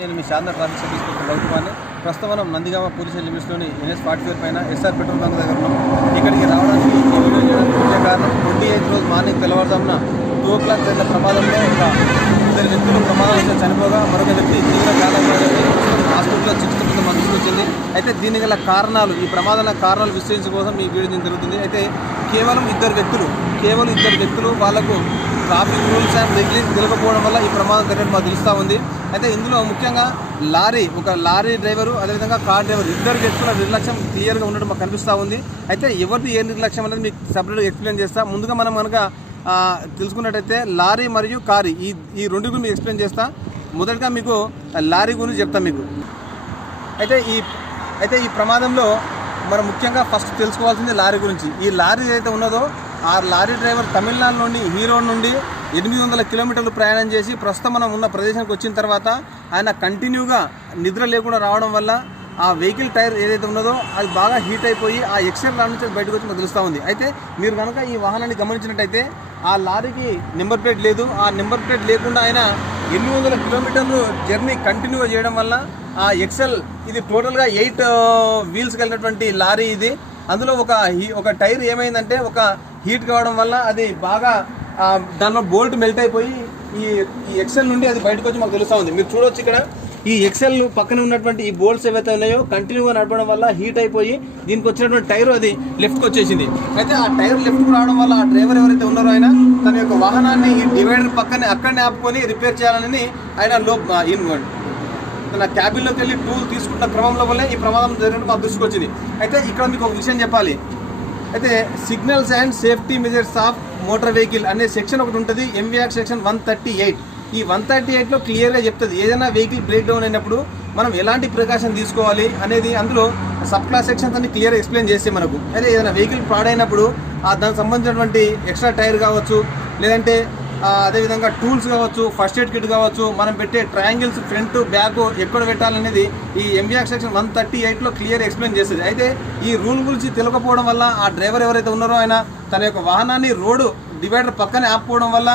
నేను మీ Shanta traffic service inspector ప్రస్తుతం మనం నందిగామ పోలీస్ లిమిట్స్లోని ఎన్ఎస్ ఫార్టీ ఫోర్ పైన ఎస్ఆర్ పెట్రోల్ బంక్ దగ్గర ఉన్నాం. ఇక్కడికి రావడానికి ఈ వీడియో చేయడానికి ముఖ్య కారణం ట్వంటీ ఎయిత్ రోజు మార్నింగ్ తెల్లవారుజామున టూ ఓ క్లాక్ జరిగిన ప్రమాదంలో ఒక ఇద్దరు వ్యక్తులు ప్రమాదం చనిపోగా మరొక వ్యక్తి తీవ్ర గాయాలయ్యారని హాస్పిటల్లో చికిత్స మనకు తీసుకొచ్చింది అయితే దీని గల కారణాలు ఈ ప్రమాదాల కారణాలు విశ్లేషించడం కోసం ఈ వీడియో జరుగుతుంది. అయితే కేవలం ఇద్దరు వ్యక్తులు కేవలం ఇద్దరు వ్యక్తులు వాళ్ళకు ట్రాఫిక్ రూల్స్ అండ్ రెగ్యులేషన్ తెలియకపోవడం వల్ల ఈ ప్రమాదం జరిగినట్టు మాకు తెలుస్తూ ఉంది. అయితే ఇందులో ముఖ్యంగా లారీ ఒక లారీ డ్రైవరు అదేవిధంగా కార్ డ్రైవర్ ఇద్దరు వ్యక్తుల నిర్లక్ష్యం క్లియర్గా ఉండడం మాకు కనిపిస్తూ ఉంది. అయితే ఎవరిది ఏ నిర్లక్ష్యం అనేది మీకు సపరేట్గా ఎక్స్ప్లెయిన్ చేస్తా. ముందుగా మనం కనుక తెలుసుకున్నట్టయితే లారీ మరియు కారు ఈ ఈ రెండు గురించి మీకు ఎక్స్ప్లెయిన్ చేస్తా. మొదటగా మీకు లారీ గురించి చెప్తాను మీకు. అయితే ఈ అయితే ఈ ప్రమాదంలో మనం ముఖ్యంగా ఫస్ట్ తెలుసుకోవాల్సింది లారీ గురించి. ఈ లారీ ఏదైతే ఉన్నదో ఆ లారీ డ్రైవర్ తమిళనాడు నుండి హీరో నుండి ఎనిమిది వందల కిలోమీటర్లు ప్రయాణం చేసి ప్రస్తుతం మనం ఉన్న ప్రదేశానికి వచ్చిన తర్వాత ఆయన కంటిన్యూగా నిద్ర లేకుండా రావడం వల్ల ఆ వెహికల్ టైర్ ఏదైతే ఉన్నదో అది బాగా హీట్ అయిపోయి ఆ ఎక్సెల్ లారీ నుంచి బయటకు వచ్చి మనకు తెలుస్తూ ఉంది. అయితే మీరు కనుక ఈ వాహనాన్ని గమనించినట్టయితే ఆ లారీకి నెంబర్ ప్లేట్ లేదు. ఆ నెంబర్ ప్లేట్ లేకుండా ఆయన ఎనిమిది వందల కిలోమీటర్లు జర్నీ కంటిన్యూగా చేయడం వల్ల ఆ ఎక్సెల్ ఇది టోటల్గా ఎయిట్ వీల్స్ కలిగినటువంటి లారీ ఇది. అందులో ఒక హీ- ఒక టైర్ ఏమైందంటే ఒక హీట్ కావడం వల్ల అది బాగా దానిలో బోల్ట్ మెల్ట్ అయిపోయి ఈ ఈ ఎక్సెల్ నుండి అది బయటకు వచ్చి మాకు తెలుస్తూ ఉంది. మీరు చూడొచ్చు ఇక్కడ ఈ ఎక్సెల్ పక్కన ఉన్నటువంటి ఈ బోల్ట్స్ ఏవైతే ఉన్నాయో కంటిన్యూగా నడపడం వల్ల హీట్ అయిపోయి దీనికి వచ్చినటువంటి టైర్ అది లెఫ్ట్కి వచ్చేసింది. అయితే ఆ టైర్ లెఫ్ట్కి రావడం వల్ల ఆ డ్రైవర్ ఎవరైతే ఉన్నారో ఆయన తన యొక్క వాహనాన్ని ఈ డివైడర్ పక్కనే అక్కడనే ఆపుకొని రిపేర్ చేయాలని ఆయన లో తన క్యాబిన్లోకి వెళ్ళి టూల్ తీసుకున్న క్రమంలో వల్లే ఈ ప్రమాదం జరిగినట్టు మా దృష్టికి వచ్చింది. అయితే ఇక్కడ మీకు ఒక విషయం చెప్పాలి. అయితే signals and safety measures of motor vehicle అనే సెక్షన్ ఒకటి ఉంటుంది MVR section one thirty eight. ఈ వన్ థర్టీ ఎయిట్లో క్లియర్గా చెప్తుంది ఏదైనా వెహికల్ బ్రేక్ డౌన్ అయినప్పుడు మనం ఎలాంటి ప్రికాషన్ తీసుకోవాలి అనేది అందులో సబ్ క్లాస్ సెక్షన్స్ అన్ని క్లియర్ ఎక్స్ప్లెయిన్ చేస్తే మనకు. అయితే ఏదైనా వెహికల్ పాడైనప్పుడు ఆ దానికి సంబంధించినటువంటి ఎక్స్ట్రా టైర్ కావచ్చు లేదంటే అదేవిధంగా టూల్స్ కావచ్చు ఫస్ట్ ఎయిడ్ కిట్ కావచ్చు మనం పెట్టే ట్రయాంగిల్స్ ఫ్రంట్ బ్యాక్ ఎక్కడ పెట్టాలనేది ఈ ఎంబీఆర్ సెక్షన్ వన్ థర్టీ ఎయిట్లో క్లియర్ ఎక్స్ప్లెయిన్ చేసేది. అయితే ఈ రూల్ గురించి తెలియకపోవడం వల్ల ఆ డ్రైవర్ ఎవరైతే ఉన్నారో ఆయన తన యొక్క వాహనాన్ని రోడ్డు డివైడర్ పక్కనే ఆపుకోవడం వల్ల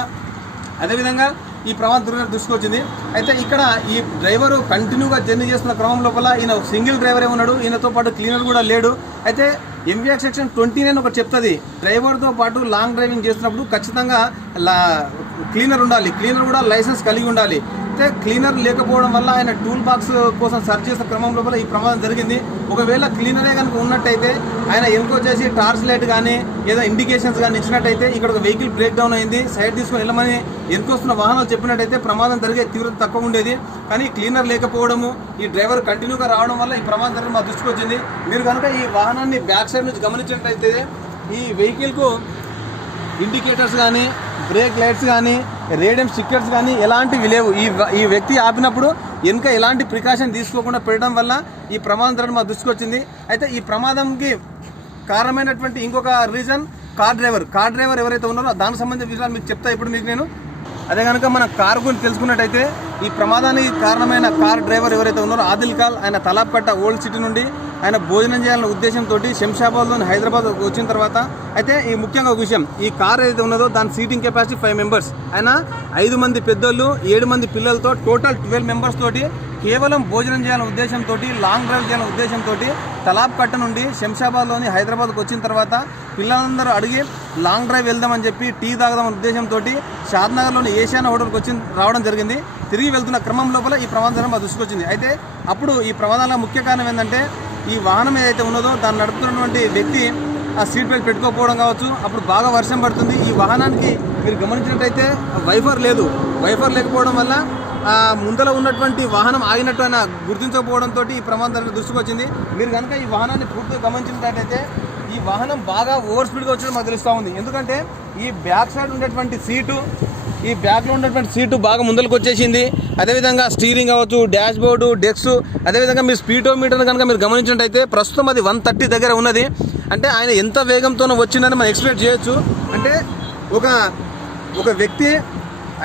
అదేవిధంగా ఈ ప్రమాదం దుర్ఘటన దృష్టికొచ్చింది అయితే ఇక్కడ ఈ డ్రైవరు కంటిన్యూగా జర్నీ చేస్తున్న క్రమం లోపల ఈయన సింగిల్ డ్రైవరే ఉన్నాడు. ఈయనతో పాటు క్లీనర్ కూడా లేడు. అయితే ఎంవిఆర్ సెక్షన్ ట్వంటీ నైన్ ఒకటి చెప్తుంది. డ్రైవర్తో పాటు లాంగ్ డ్రైవింగ్ చేస్తున్నప్పుడు ఖచ్చితంగా లా క్లీనర్ ఉండాలి. క్లీనర్ కూడా లైసెన్స్ కలిగి ఉండాలి. అయితే క్లీనర్ లేకపోవడం వల్ల ఆయన టూల్ బాక్స్ కోసం సర్చ్ చేసిన క్రమం లోపల ఈ ప్రమాదం జరిగింది. ఒకవేళ క్లీనరే కనుక ఉన్నట్టయితే ఆయన ఎనుకొచ్చేసి టార్చ్ లైట్ కానీ ఏదో ఇండికేషన్స్ కానీ ఇచ్చినట్టయితే ఇక్కడ ఒక వెహికల్ బ్రేక్ డౌన్ అయింది. సైడ్ తీసుకుని వెళ్ళమని ఎనుకొస్తున్న వాహనాలు చెప్పినట్టయితే ప్రమాదం జరిగే తీవ్రత తక్కువ ఉండేది. కానీ క్లీనర్ లేకపోవడము ఈ డ్రైవర్ కంటిన్యూగా రావడం వల్ల ఈ ప్రమాదం జరిగి మా దృష్టికి వచ్చింది. మీరు కనుక ఈ వాహనాన్ని బ్యాక్ సైడ్ నుంచి గమనించినట్టయితే ఈ వెహికల్కు ఇండికేటర్స్ కానీ బ్రేక్ లైట్స్ కానీ రేడియం స్టిక్కర్స్ కానీ ఎలాంటివి లేవు. ఈ ఈ వ్యక్తి ఆపినప్పుడు వెనుక ఎలాంటి ప్రికాషన్ తీసుకోకుండా పెట్టడం వల్ల ఈ ప్రమాదం జరగడం మా దృష్టికి వచ్చింది. అయితే ఈ ప్రమాదంకి కారణమైనటువంటి ఇంకొక reason car driver car driver ఎవరైతే ఉన్నారో దానికి సంబంధించిన విషయాలు మీకు చెప్తా ఇప్పుడు మీకు నేను. అదే కనుక మన కార్ గురించి తెలుసుకున్నట్టయితే ఈ ప్రమాదానికి కారణమైన కార్ డ్రైవర్ ఎవరైతే ఉన్నారో ఆదిల్ కాల్ ఆయన తలాపట్ట ఓల్డ్ సిటీ నుండి ఆయన భోజనం చేయాలనే ఉద్దేశంతో శంషాబాద్లోని హైదరాబాద్ వచ్చిన తర్వాత అయితే ఈ ముఖ్యంగా ఒక విషయం ఈ కార్ ఏదైతే ఉన్నదో దాని సీటింగ్ కెపాసిటీ ఫైవ్ మెంబర్స్ ఆయన ఐదు మంది పెద్దోళ్ళు ఏడు మంది పిల్లలతో టోటల్ ట్వెల్వ్ మెంబర్స్ తోటి కేవలం భోజనం చేయాలనే ఉద్దేశంతో లాంగ్ డ్రైవ్ చేయాలనే ఉద్దేశంతో తలాబ్ కట్ట నుండి శంషాబాద్లోని హైదరాబాద్కు వచ్చిన తర్వాత పిల్లలందరూ అడిగి లాంగ్ డ్రైవ్ వెళ్దామని చెప్పి టీ తాగదామనే ఉద్దేశంతో షాద్నగర్లోని ఏషియానా హోటల్కి వచ్చి రావడం జరిగింది. తిరిగి వెళ్తున్న క్రమం లోపల ఈ ప్రమాదం మా దృష్టికి వచ్చింది. అయితే అప్పుడు ఈ ప్రమాదాల ముఖ్య కారణం ఏంటంటే ఈ వాహనం ఏదైతే ఉన్నదో దాన్ని నడుపుతున్నటువంటి వ్యక్తి ఆ సీట్ బెల్ట్ పెట్టుకోకపోవడం కావచ్చు. అప్పుడు బాగా వర్షం పడుతుంది. ఈ వాహనానికి మీరు గమనించినట్టయితే వైఫర్ లేదు. వైఫర్ లేకపోవడం వల్ల ముందర ఉన్నటువంటి వాహనం ఆగినట్టు ఆయన గుర్తించకపోవడంతో ఈ ప్రమాదం దృష్టికి వచ్చింది. మీరు కనుక ఈ వాహనాన్ని పూర్తిగా గమనించినట్టయితే ఈ వాహనం బాగా ఓవర్ స్పీడ్గా వచ్చడం మాకు తెలుస్తూ ఉంది. ఎందుకంటే ఈ బ్యాక్ సైడ్ ఉండేటువంటి సీటు ఈ బ్యాక్లో ఉన్నటువంటి సీటు బాగా ముందరకు వచ్చేసింది. అదేవిధంగా స్టీరింగ్ అవ్వచ్చు డాష్ బోర్డు డెక్స్ అదేవిధంగా మీరు స్పీడోమీటర్ కనుక మీరు గమనించినట్టయితే ప్రస్తుతం అది వన్ థర్టీ దగ్గర ఉన్నది. అంటే ఆయన ఎంత వేగంతోనో వచ్చిందని మనం ఎక్స్పెక్ట్ చేయొచ్చు. అంటే ఒక ఒక వ్యక్తి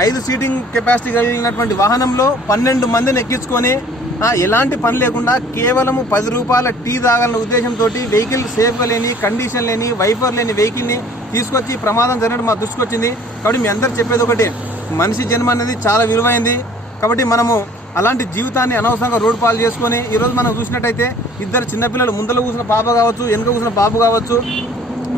ఐదు సీటింగ్ కెపాసిటీ కలిగినటువంటి వాహనంలో పన్నెండు మందిని ఎక్కించుకొని ఎలాంటి పని లేకుండా కేవలము పది రూపాయల టీ తాగాలన్న ఉద్దేశంతో వెహికల్ సేఫ్గా లేని కండిషన్ లేని వైఫర్ లేని వెహికల్ని తీసుకొచ్చి ప్రమాదం జరగడం మా దృష్టికి వచ్చింది. కాబట్టి మీ అందరు చెప్పేది ఒకటి మనిషి జన్మ అనేది చాలా విలువైంది. కాబట్టి మనము అలాంటి జీవితాన్ని అనవసరంగా రోడ్డు పాలు చేసుకొని ఈరోజు మనం చూసినట్టయితే ఇద్దరు చిన్నపిల్లలు ముందర కూసిన పాప కావచ్చు వెనుక కూసిన బాబు కావచ్చు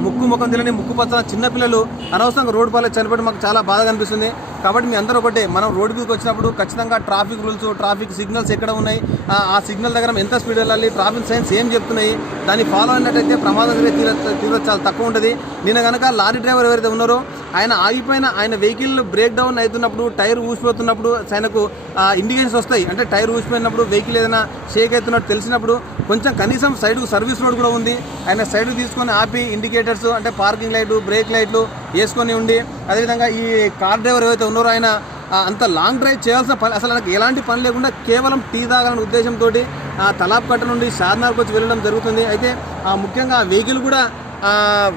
ముక్కు ముఖం తెలియని ముక్కు పచ్చ చిన్నపిల్లలు అనవసరంగా రోడ్డు పాలు చనిపోవడం మాకు చాలా బాధగా అనిపిస్తుంది. కాబట్టి మీ అందరూ ఒకటే మనం రోడ్డు మీదకి వచ్చినప్పుడు ఖచ్చితంగా ట్రాఫిక్ రూల్స్ ట్రాఫిక్ సిగ్నల్స్ ఎక్కడ ఉన్నాయి? ఆ, సిగ్నల్ దగ్గర ఎంత స్పీడ్ వెళ్ళాలి? ట్రాఫిక్ సైన్స్ ఏం చెప్తున్నాయి? దాన్ని ఫాలో అయినట్టయితే ప్రమాదం జరిగే తీర తీవ్రత చాలా తక్కువ ఉంటుంది. నిన్న కనుక లారీ డ్రైవర్ ఎవరైతే ఉన్నారో ఆయన ఆగిపోయిన ఆయన వెహికల్ బ్రేక్ డౌన్ అవుతున్నప్పుడు టైర్ ఊసిపోతున్నప్పుడు ఆయనకు ఇండికేషన్స్ వస్తాయి. అంటే టైర్ ఊసిపోయినప్పుడు వెహికల్ ఏదైనా షేక్ అవుతున్నట్టు తెలిసినప్పుడు కొంచెం కనీసం సైడ్కు సర్వీస్ రోడ్ కూడా ఉంది. ఆయన సైడ్కు తీసుకొని ఆపి ఇండికేటర్స్ అంటే పార్కింగ్ లైట్లు బ్రేక్ లైట్లు వేసుకొని ఉండి అదేవిధంగా ఈ కార్ డ్రైవర్ ఏవైతే ఉన్నారో ఆయన అంత లాంగ్ డ్రైవ్ చేయాల్సిన పని అసలు నాకు ఎలాంటి పని లేకుండా కేవలం టీ తాగాలనే ఉద్దేశంతో తలాబ్ కట్ట నుండి షార్నార్కి వచ్చి వెళ్ళడం జరుగుతుంది. అయితే ఆ, ముఖ్యంగా ఆ వెహికల్ కూడా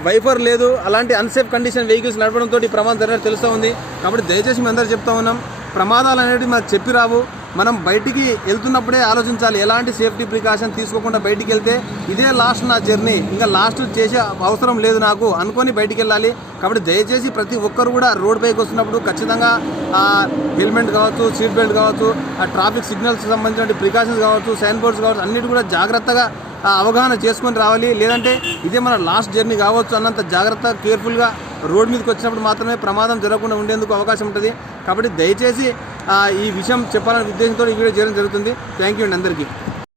వైఫర్ లేదు. అలాంటి అన్సేఫ్ కండిషన్ వెహికల్స్ నడపడంతో ప్రమాదం జరిగినట్టు తెలుస్తూ ఉంది. కాబట్టి దయచేసి మేము అందరూ చెప్తా ఉన్నాం. ప్రమాదాలు అనేవి మనకు చెప్పి రావు. మనం బయటికి వెళ్తున్నప్పుడే ఆలోచించాలి. ఎలాంటి సేఫ్టీ ప్రికాషన్ తీసుకోకుండా బయటికి వెళ్తే ఇదే లాస్ట్ నా జర్నీ. ఇంకా లాస్ట్ చేసే అవసరం లేదు నాకు. అనుకొని బయటికి వెళ్ళాలి. కాబట్టి దయచేసి ప్రతి ఒక్కరు కూడా రోడ్ పైకి వస్తున్నప్పుడు ఖచ్చితంగా హెల్మెట్ కావచ్చు సీట్ బెల్ట్ కావచ్చు ఆ ట్రాఫిక్ సిగ్నల్స్ సంబంధించిన ప్రికాషన్స్ కావచ్చు సైన్ బోర్డ్స్ కావచ్చు అన్నిటి కూడా జాగ్రత్తగా అవగాహన చేసుకొని రావాలి. లేదంటే ఇదే మన లాస్ట్ జర్నీ కావచ్చు అన్నంత జాగ్రత్త కేర్ఫుల్గా రోడ్ మీదకి వచ్చినప్పుడు మాత్రమే ప్రమాదం జరగకుండా ఉండేందుకు అవకాశం ఉంటుంది. కాబట్టి దయచేసి ఈ విషయం చెప్పాలనే ఉద్దేశంతో ఈ వీడియో చేయడం జరుగుతుంది. థ్యాంక్ యూ అండి అందరికీ.